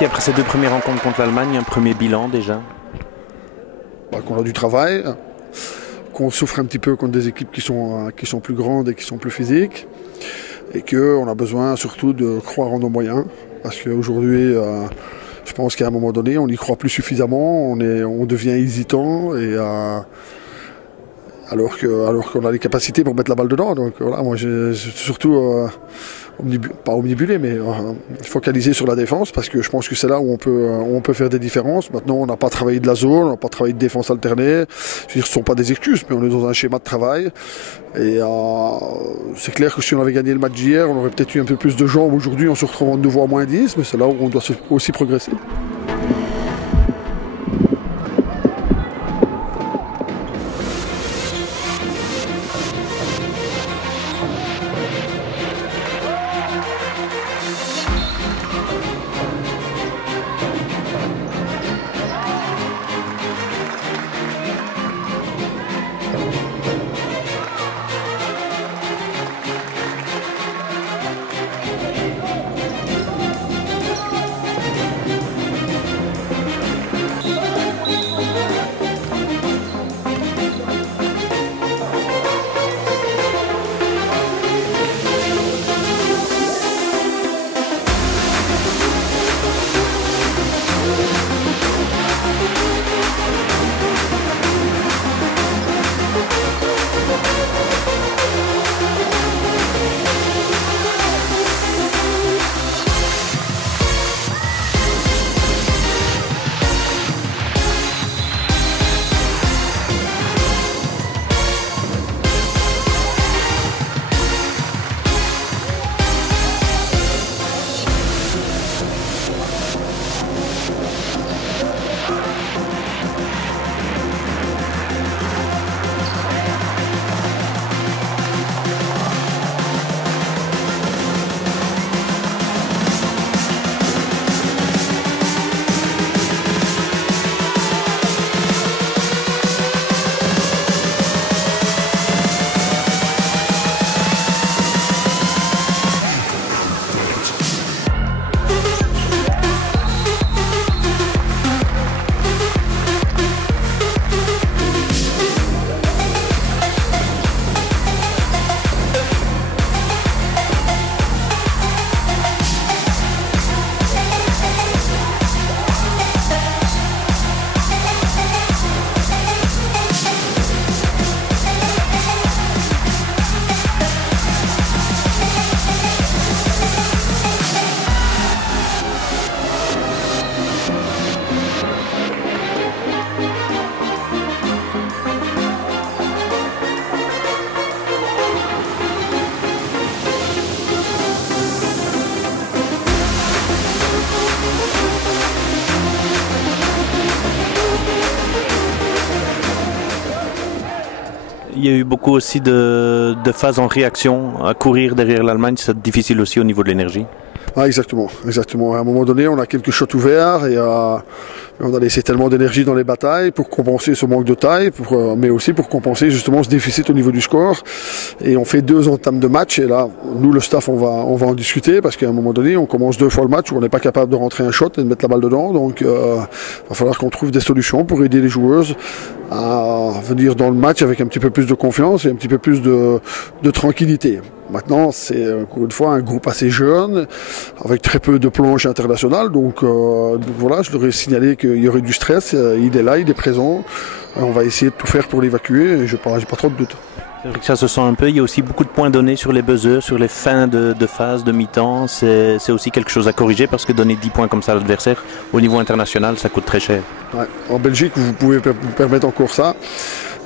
Puis après ces 2 premières rencontres contre l'Allemagne, un premier bilan déjà? Qu'on a du travail, qu'on souffre un petit peu contre des équipes qui sont plus grandes et qui sont plus physiques, et qu'on a besoin surtout de croire en nos moyens, parce qu'aujourd'hui, je pense qu'à un moment donné, on n'y croit plus suffisamment, on devient hésitant, et alors qu'on a les capacités pour mettre la balle dedans. Donc voilà, moi j'ai surtout pas omnibulé, mais focalisé sur la défense, parce que je pense que c'est là où on peut faire des différences. Maintenant, on n'a pas travaillé de la zone, on n'a pas travaillé de défense alternée. Je veux dire, ce ne sont pas des excuses, mais on est dans un schéma de travail. Et c'est clair que si on avait gagné le match d'hier, on aurait peut-être eu un peu plus de jambes aujourd'hui en se retrouvant de nouveau à moins 10, mais c'est là où on doit aussi progresser. Il y a eu beaucoup aussi de phases en réaction, à courir derrière l'Allemagne, c'est difficile aussi au niveau de l'énergie. Ah, exactement. À un moment donné, on a quelques shots ouverts et on a laissé tellement d'énergie dans les batailles pour compenser ce manque de taille, mais aussi pour compenser justement ce déficit au niveau du score. Et on fait 2 entames de match et là, nous le staff, on va en discuter parce qu'à un moment donné, on commence 2 fois le match où on n'est pas capable de rentrer un shot et de mettre la balle dedans. Donc, il va falloir qu'on trouve des solutions pour aider les joueuses à venir dans le match avec un petit peu plus de confiance et un petit peu plus de tranquillité. Maintenant, c'est encore une fois un groupe assez jeune, avec très peu de planches internationales. Donc voilà, je leur ai signalé qu'il y aurait du stress. Il est là, il est présent. On va essayer de tout faire pour l'évacuer et j'ai pas trop de doute. C'est vrai que ça se sent un peu. Il y a aussi beaucoup de points donnés sur les buzzers, sur les fins de phase, de mi-temps. C'est aussi quelque chose à corriger parce que donner 10 points comme ça à l'adversaire, au niveau international, ça coûte très cher. Ouais. En Belgique, vous pouvez vous permettre encore ça.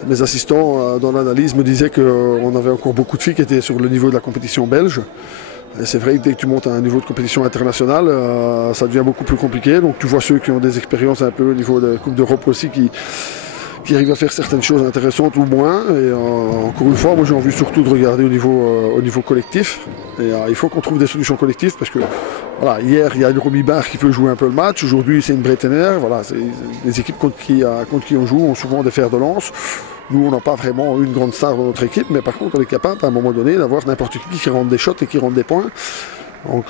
Mes assistants dans l'analyse me disaient qu'on avait encore beaucoup de filles qui étaient sur le niveau de la compétition belge. Et c'est vrai que dès que tu montes à un niveau de compétition internationale, ça devient beaucoup plus compliqué. Donc tu vois ceux qui ont des expériences un peu au niveau de la Coupe d'Europe aussi qui arrivent à faire certaines choses intéressantes ou moins. Et encore une fois, moi j'ai envie surtout de regarder au niveau collectif. Et il faut qu'on trouve des solutions collectives parce que voilà, hier il y a une Romy Barre qui peut jouer un peu le match. Aujourd'hui c'est une Bretener. Voilà, les équipes contre qui on joue ont souvent des fers de lance. Nous, on n'a pas vraiment une grande star dans notre équipe, mais par contre, on est capable, à un moment donné, d'avoir n'importe qui rentre des shots et qui rentre des points. Donc,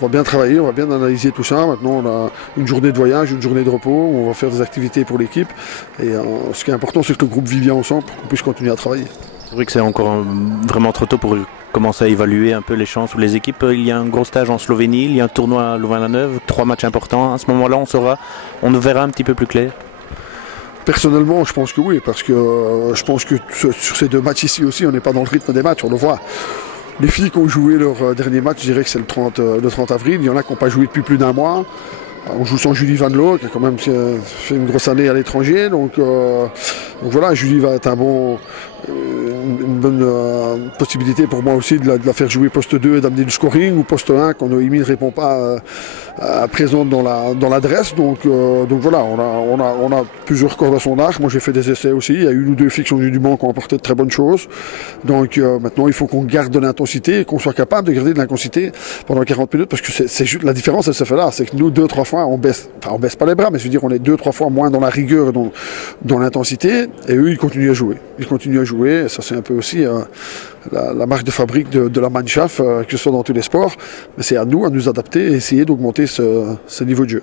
On va bien travailler, on va bien analyser tout ça. Maintenant, on a une journée de voyage, une journée de repos, on va faire des activités pour l'équipe. Et ce qui est important, c'est que le groupe vit bien ensemble pour qu'on puisse continuer à travailler. C'est vrai que c'est encore vraiment trop tôt pour commencer à évaluer un peu les chances ou les équipes. Il y a un gros stage en Slovénie, il y a un tournoi à Louvain-la-Neuve, 3 matchs importants. À ce moment-là, on nous verra un petit peu plus clair. Personnellement, je pense que oui, parce que je pense que sur ces 2 matchs ici aussi, on n'est pas dans le rythme des matchs, on le voit. Les filles qui ont joué leur dernier match, je dirais que c'est le 30 avril. Il y en a qui n'ont pas joué depuis plus d'1 mois. On joue sans Julie Van Loo, qui a quand même fait une grosse année à l'étranger. Donc voilà, Julie va être une bonne possibilité pour moi aussi de la faire jouer poste 2 et d'amener du scoring, ou poste 1 quand Noémie ne répond pas présente dans l'adresse. Donc voilà, on a plusieurs cordes à son arc. Moi j'ai fait des essais aussi. Il y a 1 ou 2 filles qui sont venues du banc qui ont apporté de très bonnes choses. Donc maintenant il faut qu'on garde de l'intensité et qu'on soit capable de garder de l'intensité pendant 40 minutes, parce que c'est juste la différence, elle se fait là. C'est que nous 2-3 fois on baisse pas les bras, mais je veux dire on est 2-3 fois moins dans la rigueur, dans l'intensité, et eux ils continuent à jouer. Et ça c'est un peu aussi la marque de fabrique de la Mannschaft, que ce soit dans tous les sports. Mais c'est à nous adapter et essayer d'augmenter ce niveau de jeu.